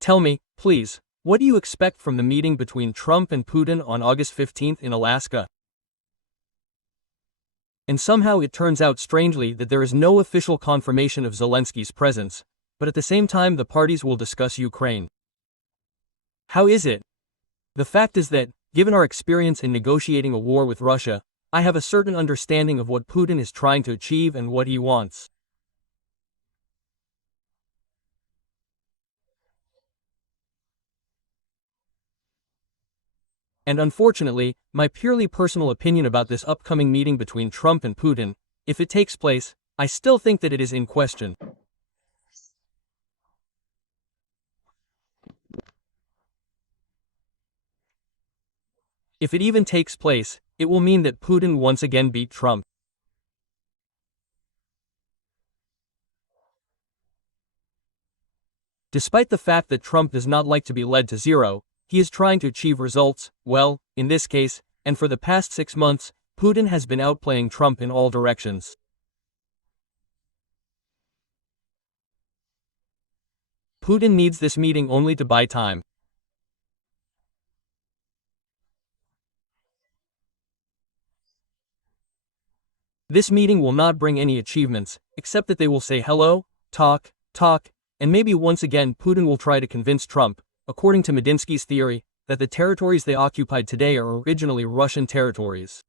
Tell me, please, what do you expect from the meeting between Trump and Putin on August 15th in Alaska? And somehow it turns out strangely that there is no official confirmation of Zelensky's presence, but at the same time the parties will discuss Ukraine. How is it? The fact is that, given our experience in negotiating a war with Russia, I have a certain understanding of what Putin is trying to achieve and what he wants. And unfortunately, my purely personal opinion about this upcoming meeting between Trump and Putin, if it takes place, I still think that it is in question. If it even takes place, it will mean that Putin once again beat Trump. Despite the fact that Trump does not like to be led to zero, he is trying to achieve results. Well, in this case, and for the past 6 months, Putin has been outplaying Trump in all directions. Putin needs this meeting only to buy time. This meeting will not bring any achievements, except that they will say hello, talk, and maybe once again Putin will try to convince Trump, according to Medinsky's theory, that the territories they occupied today are originally Russian territories.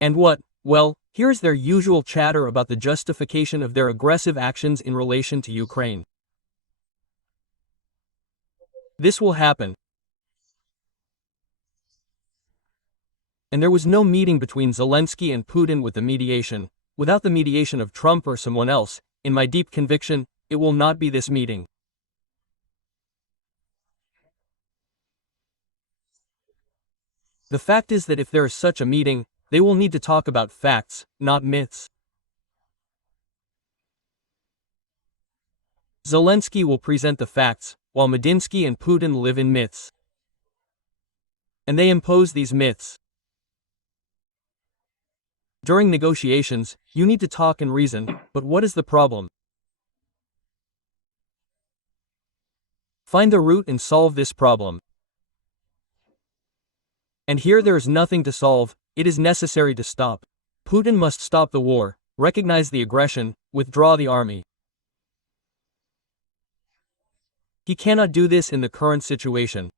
And what? Well, here's their usual chatter about the justification of their aggressive actions in relation to Ukraine. This will happen. And there was no meeting between Zelensky and Putin with the mediation. Without the mediation of Trump or someone else, in my deep conviction, it will not be this meeting. The fact is that if there is such a meeting, they will need to talk about facts, not myths. Zelensky will present the facts, while Medinsky and Putin live in myths. And they impose these myths. During negotiations, you need to talk and reason, but what is the problem? Find the root and solve this problem. And here there is nothing to solve, it is necessary to stop. Putin must stop the war, recognize the aggression, withdraw the army. He cannot do this in the current situation.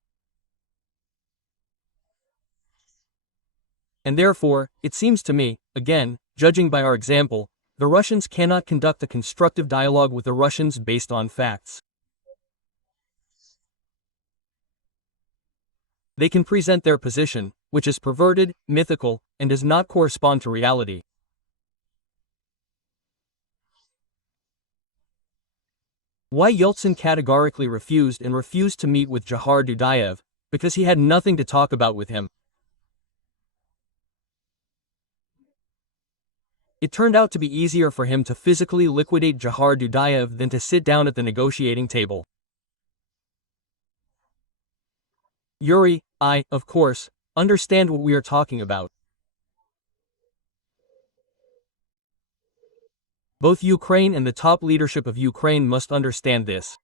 And therefore, it seems to me, again, judging by our example, the Russians cannot conduct a constructive dialogue with the Russians based on facts. They can present their position, which is perverted, mythical, and does not correspond to reality. Why Yeltsin categorically refused to meet with Jahar Dudayev? Because he had nothing to talk about with him. It turned out to be easier for him to physically liquidate Jahar Dudayev than to sit down at the negotiating table. Yuri, I, of course, understand what we are talking about. Both Ukraine and the top leadership of Ukraine must understand this.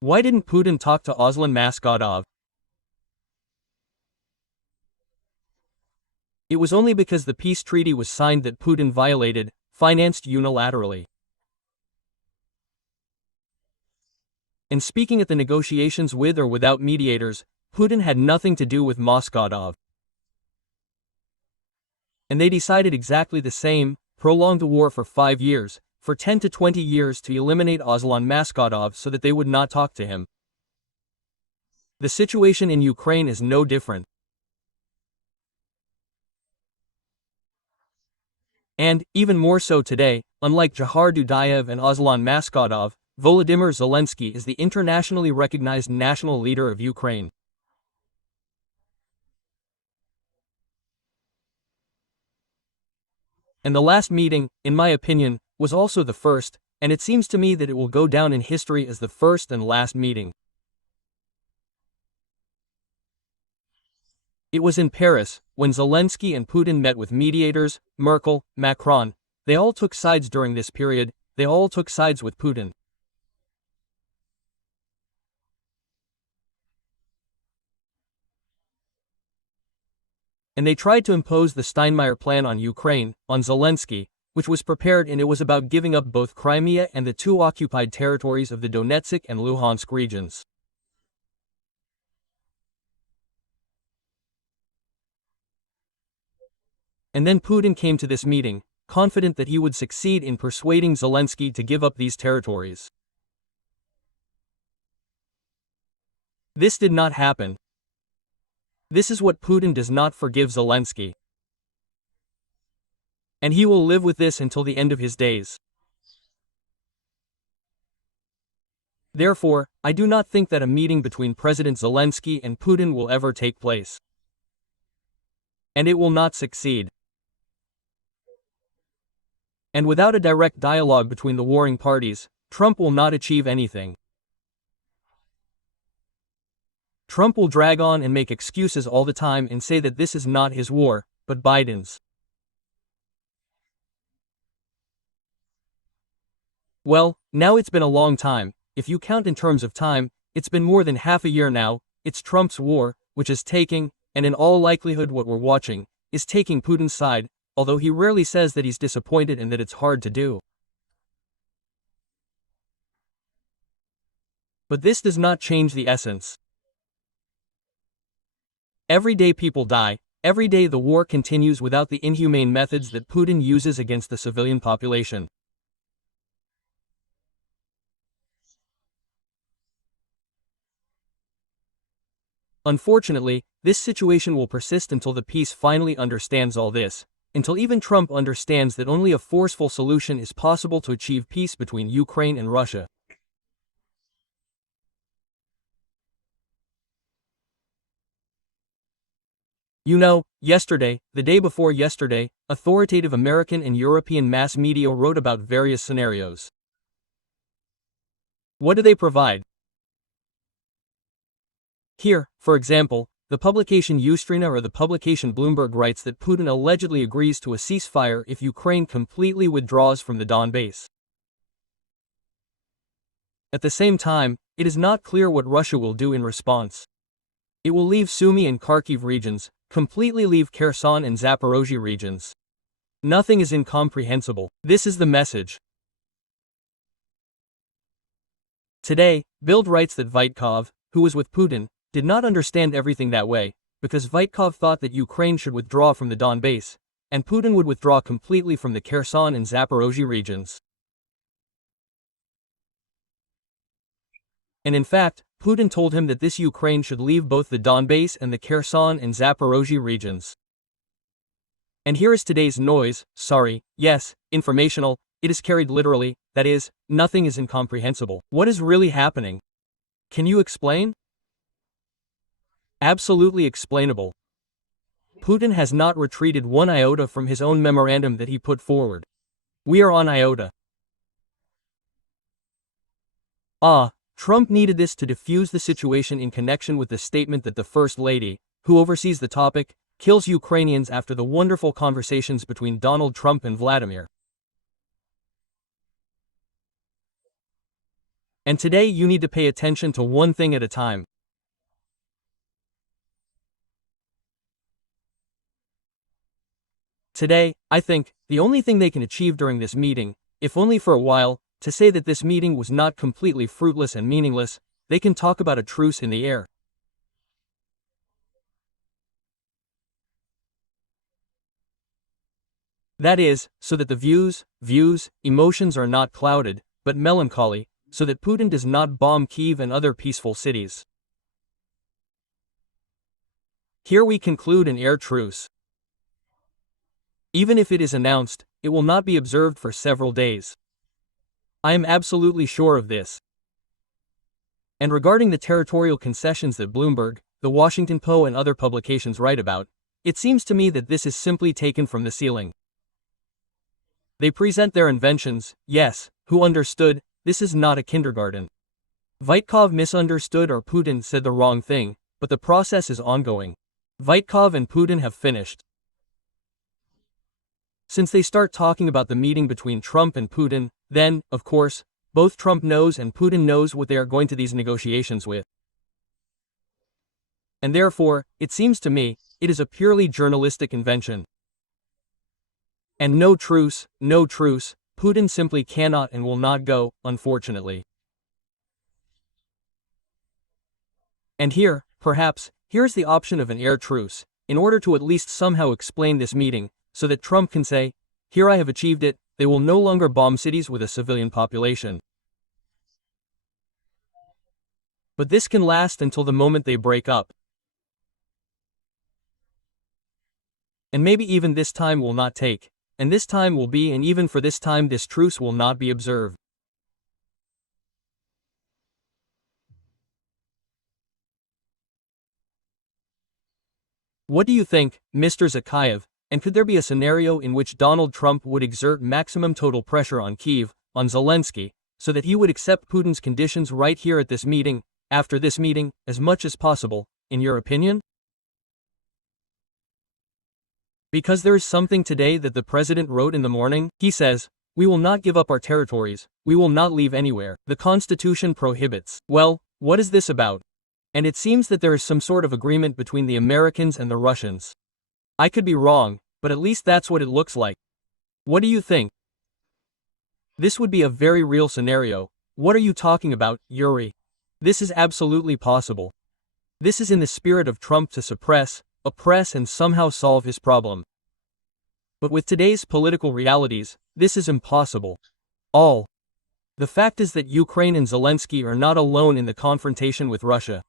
Why didn't Putin talk to Aslan Maskhadov? It was only because the peace treaty was signed that Putin violated, financed unilaterally. And speaking at the negotiations with or without mediators, Putin had nothing to do with Maskhadov. And they decided exactly the same, prolonged the war for 5 years, for 10 to 20 years to eliminate Aslan Maskhadov so that they would not talk to him. The situation in Ukraine is no different. And, even more so today, unlike Jahar Dudayev and Aslan Maskhadov, Volodymyr Zelensky is the internationally recognized national leader of Ukraine. And the last meeting, in my opinion, was also the first, and it seems to me that it will go down in history as the first and last meeting. It was in Paris, when Zelensky and Putin met with mediators, Merkel, Macron. They all took sides during this period, they all took sides with Putin. And they tried to impose the Steinmeier plan on Ukraine, on Zelensky, which was prepared, and it was about giving up both Crimea and the two occupied territories of the Donetsk and Luhansk regions. And then Putin came to this meeting, confident that he would succeed in persuading Zelensky to give up these territories. This did not happen. This is what Putin does not forgive Zelensky. And he will live with this until the end of his days. Therefore, I do not think that a meeting between President Zelensky and Putin will ever take place. And it will not succeed. And without a direct dialogue between the warring parties, Trump will not achieve anything. Trump will drag on and make excuses all the time and say that this is not his war, but Biden's. Well, now it's been a long time. If you count in terms of time, it's been more than half a year now. It's Trump's war, which is taking, and in all likelihood what we're watching, is taking Putin's side, although he rarely says that he's disappointed and that it's hard to do. But this does not change the essence. Every day people die, every day the war continues without the inhumane methods that Putin uses against the civilian population. Unfortunately, this situation will persist until the peace finally understands all this, until even Trump understands that only a forceful solution is possible to achieve peace between Ukraine and Russia. You know, yesterday, the day before yesterday, authoritative American and European mass media wrote about various scenarios. What do they provide? Here, for example, the publication Ustrina or the publication Bloomberg writes that Putin allegedly agrees to a ceasefire if Ukraine completely withdraws from the Donbass. At the same time, it is not clear what Russia will do in response. It will leave Sumy and Kharkiv regions, completely leave Kherson and Zaporozhye regions. Nothing is incomprehensible. This is the message. Today, Bild writes that Vitkov, who was with Putin, did not understand everything that way, because Vitkov thought that Ukraine should withdraw from the Donbass, and Putin would withdraw completely from the Kherson and Zaporozhye regions. And in fact, Putin told him that this Ukraine should leave both the Donbass and the Kherson and Zaporozhye regions. And here is today's noise, sorry, yes, informational, it is carried literally, that is, nothing is incomprehensible. What is really happening? Can you explain? Absolutely explainable. Putin has not retreated one iota from his own memorandum that he put forward. We are on iota. Trump needed this to defuse the situation in connection with the statement that the First Lady, who oversees the topic, kills Ukrainians after the wonderful conversations between Donald Trump and Vladimir. And today you need to pay attention to one thing at a time. Today, I think, the only thing they can achieve during this meeting, if only for a while, to say that this meeting was not completely fruitless and meaningless, they can talk about a truce in the air. That is, so that the views, emotions are not clouded, but melancholy, so that Putin does not bomb Kyiv and other peaceful cities. Here we conclude an air truce. Even if it is announced, it will not be observed for several days. I am absolutely sure of this. And regarding the territorial concessions that Bloomberg, The Washington Post and other publications write about, it seems to me that this is simply taken from the ceiling. They present their inventions, yes, who understood, this is not a kindergarten. Vitkov misunderstood or Putin said the wrong thing, but the process is ongoing. Vitkov and Putin have finished. Since they start talking about the meeting between Trump and Putin, then, of course, both Trump knows and Putin knows what they are going to these negotiations with. And therefore, it seems to me, it is a purely journalistic invention. And no truce, Putin simply cannot and will not go, unfortunately. And here, perhaps, here's the option of an air truce, in order to at least somehow explain this meeting, so that Trump can say, here I have achieved it, they will no longer bomb cities with a civilian population. But this can last until the moment they break up. And maybe even this time will not take, and this time will be, and even for this time this truce will not be observed. What do you think, Mr. Zakayev, and could there be a scenario in which Donald Trump would exert maximum total pressure on Kyiv, on Zelensky, so that he would accept Putin's conditions right here at this meeting, after this meeting, as much as possible, in your opinion? Because there is something today that the president wrote in the morning. He says, we will not give up our territories, we will not leave anywhere, the Constitution prohibits. Well, what is this about? And it seems that there is some sort of agreement between the Americans and the Russians. I could be wrong, but at least that's what it looks like. What do you think? This would be a very real scenario. What are you talking about, Yuri? This is absolutely possible. This is in the spirit of Trump to suppress, oppress and somehow solve his problem. But with today's political realities, this is impossible. The fact is that Ukraine and Zelensky are not alone in the confrontation with Russia.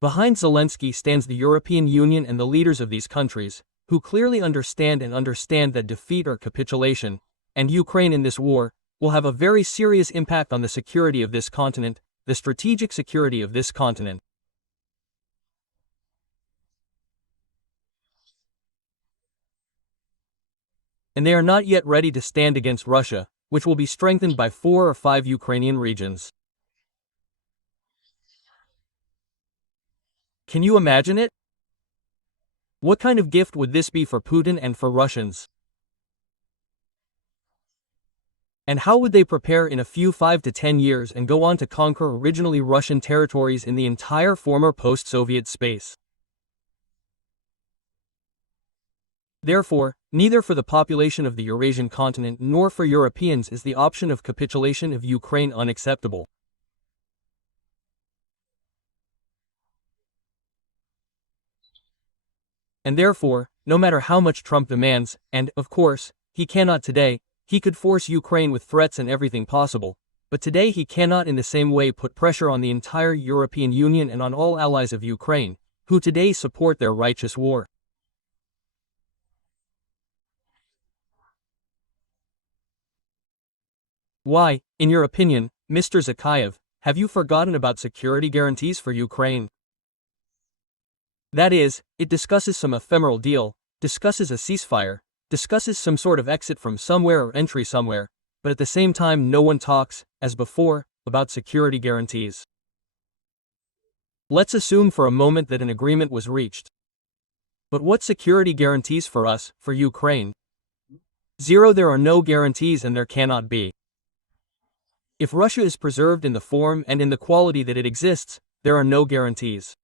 Behind Zelensky stands the European Union and the leaders of these countries, who clearly understand that defeat or capitulation, and Ukraine in this war, will have a very serious impact on the security of this continent, the strategic security of this continent. And they are not yet ready to stand against Russia, which will be strengthened by 4 or 5 Ukrainian regions. Can you imagine it? What kind of gift would this be for Putin and for Russians? And how would they prepare in a few 5 to 10 years and go on to conquer originally Russian territories in the entire former post-Soviet space? Therefore, neither for the population of the Eurasian continent nor for Europeans is the option of capitulation of Ukraine unacceptable. And therefore, no matter how much Trump demands, and, of course, he cannot today, he could force Ukraine with threats and everything possible, but today he cannot in the same way put pressure on the entire European Union and on all allies of Ukraine, who today support their righteous war. Why, in your opinion, Mr. Zakayev, have you forgotten about security guarantees for Ukraine? That is, it discusses some ephemeral deal, discusses a ceasefire, discusses some sort of exit from somewhere or entry somewhere, but at the same time no one talks, as before, about security guarantees. Let's assume for a moment that an agreement was reached. But what security guarantees for us, for Ukraine? 0. There are no guarantees and there cannot be. If Russia is preserved in the form and in the quality that it exists, there are no guarantees.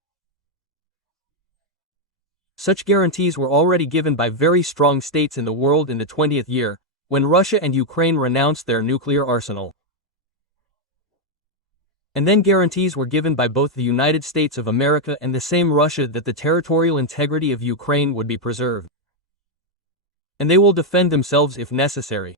Such guarantees were already given by very strong states in the world in the 20th year, when Russia and Ukraine renounced their nuclear arsenal. And then guarantees were given by both the United States of America and the same Russia that the territorial integrity of Ukraine would be preserved. And they will defend themselves if necessary.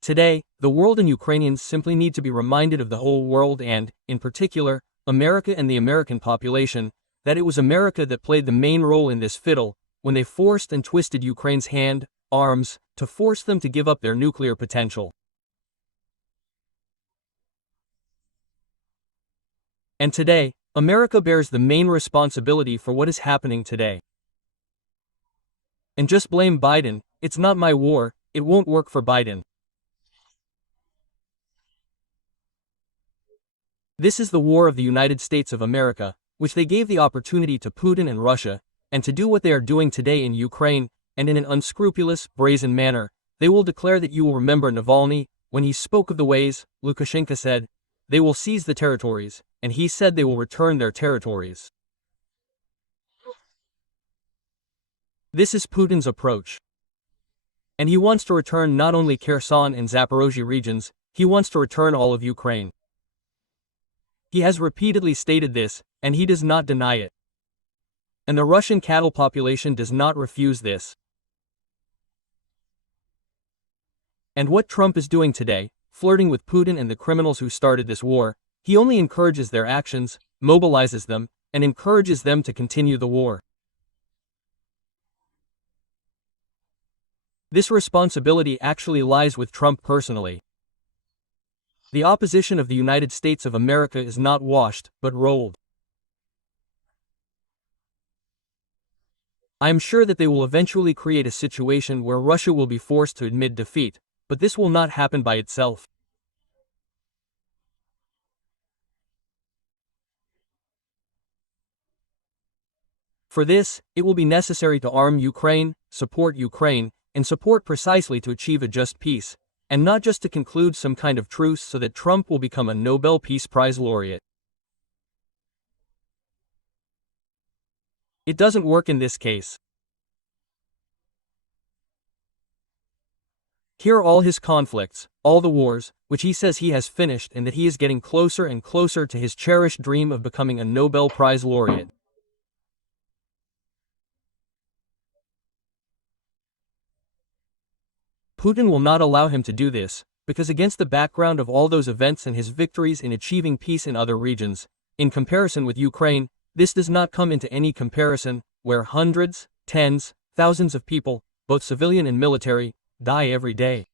Today, the world and Ukrainians simply need to be reminded of the whole world and, in particular, America and the American population, that it was America that played the main role in this fiddle, when they forced and twisted Ukraine's hand, arms, to force them to give up their nuclear potential. And today, America bears the main responsibility for what is happening today. And just blame Biden, it's not my war, it won't work for Biden. This is the war of the United States of America, which they gave the opportunity to Putin and Russia, and to do what they are doing today in Ukraine, and in an unscrupulous, brazen manner, they will declare that you will remember Navalny, when he spoke of the ways, Lukashenko said, they will seize the territories, and he said they will return their territories. This is Putin's approach. And he wants to return not only Kherson and Zaporozhye regions, he wants to return all of Ukraine. He has repeatedly stated this, and he does not deny it. And the Russian cattle population does not refuse this. And what Trump is doing today, flirting with Putin and the criminals who started this war, he only encourages their actions, mobilizes them, and encourages them to continue the war. This responsibility actually lies with Trump personally. The opposition of the United States of America is not washed, but rolled. I am sure that they will eventually create a situation where Russia will be forced to admit defeat, but this will not happen by itself. For this, it will be necessary to arm Ukraine, and support precisely to achieve a just peace, and not just to conclude some kind of truce so that Trump will become a Nobel Peace Prize laureate. It doesn't work in this case. Here are all his conflicts, all the wars, which he says he has finished and that he is getting closer and closer to his cherished dream of becoming a Nobel Prize laureate. Putin will not allow him to do this, because against the background of all those events and his victories in achieving peace in other regions, in comparison with Ukraine, this does not come into any comparison, where hundreds, tens, thousands of people, both civilian and military, die every day.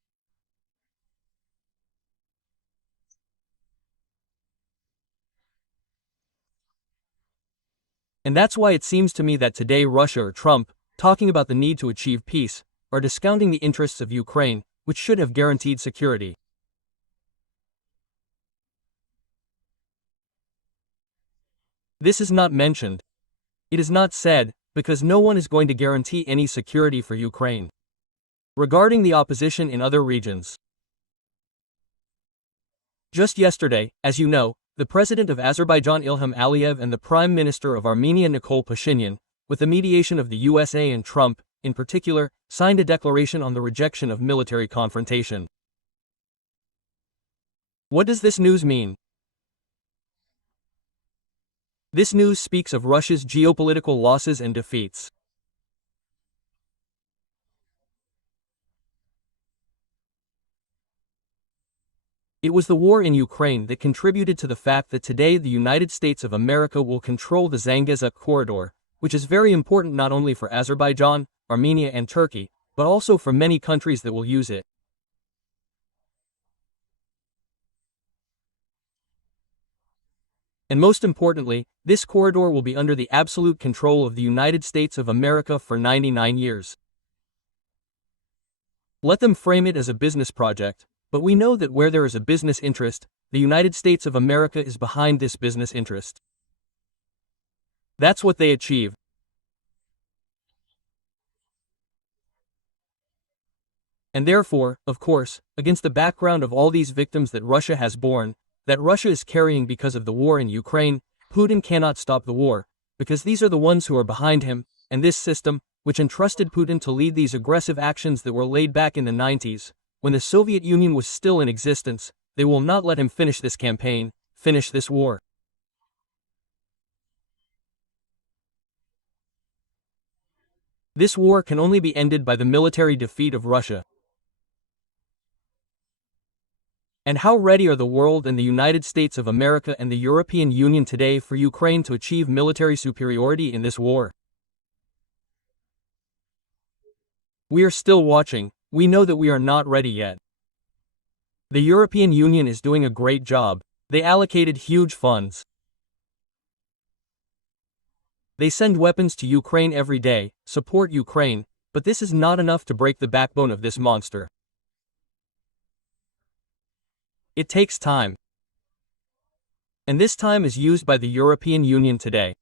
And that's why it seems to me that today Russia or Trump, talking about the need to achieve peace, are discounting the interests of Ukraine, which should have guaranteed security. This is not mentioned. It is not said, because no one is going to guarantee any security for Ukraine. Regarding the opposition in other regions. Just yesterday, as you know, the President of Azerbaijan Ilham Aliyev and the Prime Minister of Armenia Nikol Pashinyan, with the mediation of the USA and Trump, in particular, signed a declaration on the rejection of military confrontation. What does this news mean? This news speaks of Russia's geopolitical losses and defeats. It was the war in Ukraine that contributed to the fact that today the United States of America will control the Zangezur corridor, which is very important not only for Azerbaijan, Armenia and Turkey, but also for many countries that will use it. And most importantly, this corridor will be under the absolute control of the United States of America for 99 years. Let them frame it as a business project, but we know that where there is a business interest, the United States of America is behind this business interest. That's what they achieve. And therefore, of course, against the background of all these victims that Russia has borne, that Russia is carrying because of the war in Ukraine, Putin cannot stop the war, because these are the ones who are behind him, and this system, which entrusted Putin to lead these aggressive actions that were laid back in the 90s, when the Soviet Union was still in existence, they will not let him finish this campaign, finish this war. This war can only be ended by the military defeat of Russia. And how ready are the world and the United States of America and the European Union today for Ukraine to achieve military superiority in this war? We are still watching. We know that we are not ready yet. The European Union is doing a great job. They allocated huge funds. They send weapons to Ukraine every day, support Ukraine, but this is not enough to break the backbone of this monster. It takes time. And this time is used by the European Union today.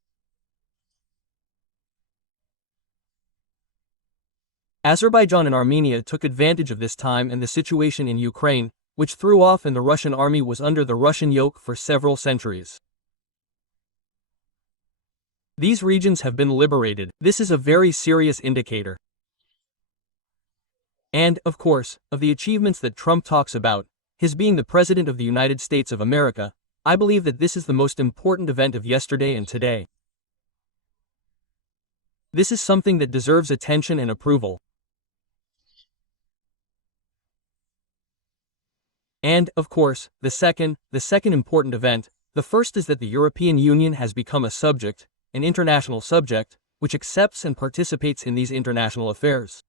Azerbaijan and Armenia took advantage of this time and the situation in Ukraine, which threw off and the Russian army was under the Russian yoke for several centuries. These regions have been liberated. This is a very serious indicator. And, of course, of the achievements that Trump talks about, his being the President of the United States of America, I believe that this is the most important event of yesterday and today. This is something that deserves attention and approval. And, of course, the second important event, the first is that the European Union has become a subject, an international subject, which accepts and participates in these international affairs.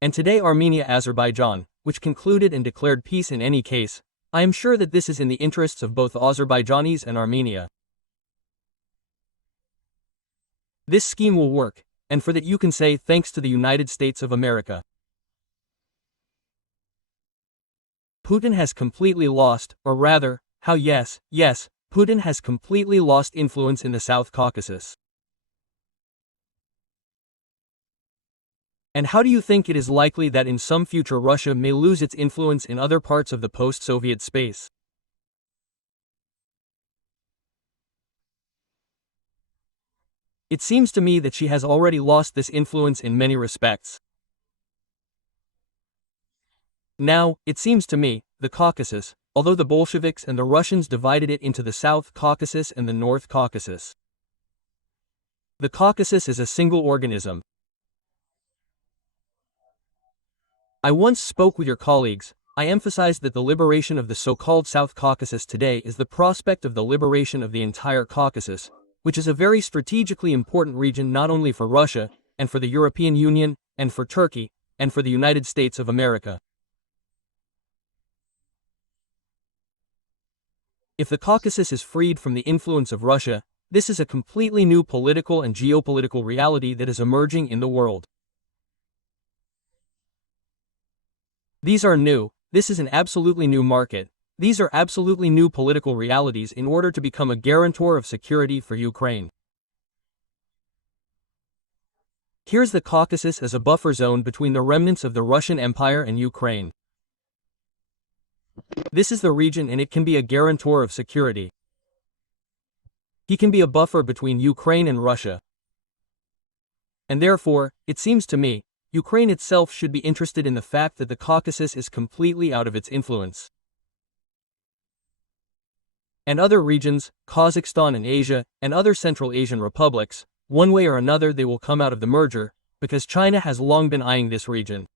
And today Armenia-Azerbaijan, which concluded and declared peace in any case, I am sure that this is in the interests of both Azerbaijanis and Armenia. This scheme will work, and for that you can say thanks to the United States of America. Putin has completely lost, or rather, yes, Putin has completely lost influence in the South Caucasus. And how do you think it is likely that in some future Russia may lose its influence in other parts of the post-Soviet space? It seems to me that she has already lost this influence in many respects. Now, it seems to me, the Caucasus, although the Bolsheviks and the Russians divided it into the South Caucasus and the North Caucasus. The Caucasus is a single organism. I once spoke with your colleagues. I emphasized that the liberation of the so-called South Caucasus today is the prospect of the liberation of the entire Caucasus, which is a very strategically important region not only for Russia, and for the European Union, and for Turkey, and for the United States of America. If the Caucasus is freed from the influence of Russia, this is a completely new political and geopolitical reality that is emerging in the world. These are new. This is an absolutely new market. These are absolutely new political realities in order to become a guarantor of security for Ukraine. Here's the Caucasus as a buffer zone between the remnants of the Russian Empire and Ukraine. This is the region and it can be a guarantor of security. He can be a buffer between Ukraine and Russia. And therefore, it seems to me, Ukraine itself should be interested in the fact that the Caucasus is completely out of its influence. And other regions, Kazakhstan and Asia, and other Central Asian republics, one way or another they will come out of the merger, because China has long been eyeing this region.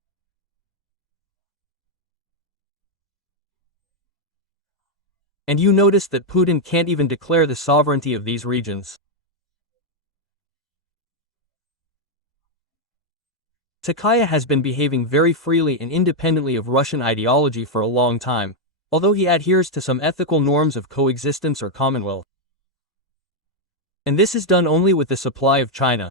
And you notice that Putin can't even declare the sovereignty of these regions. Takaya has been behaving very freely and independently of Russian ideology for a long time, although he adheres to some ethical norms of coexistence or commonweal. And this is done only with the supply of China.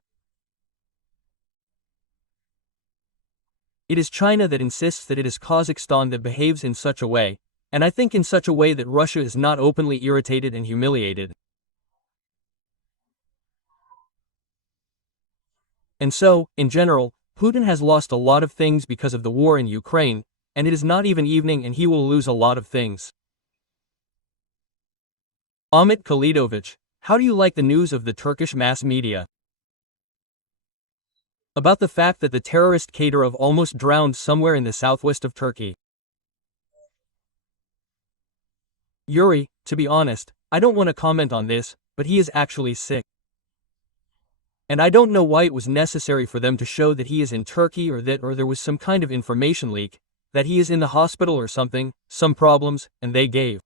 It is China that insists that it is Kazakhstan that behaves in such a way, and I think in such a way that Russia is not openly irritated and humiliated. And so, in general, Putin has lost a lot of things because of the war in Ukraine, and it is not even evening and he will lose a lot of things. Ahmet Khalidovich, how do you like the news of the Turkish mass media about the fact that the terrorist Kadyrov almost drowned somewhere in the southwest of Turkey? Yuri, to be honest, I don't want to comment on this, but he is actually sick. And I don't know why it was necessary for them to show that he is in Turkey or there was some kind of information leak, that he is in the hospital or something, some problems, and they gave.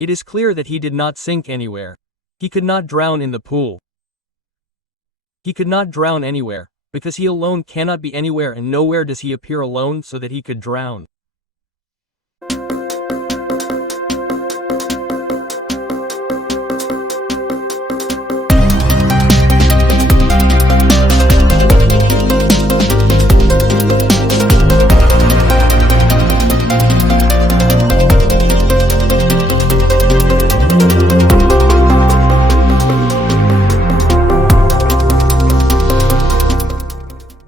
It is clear that he did not sink anywhere. He could not drown in the pool. He could not drown anywhere, because he alone cannot be anywhere and nowhere does he appear alone so that he could drown.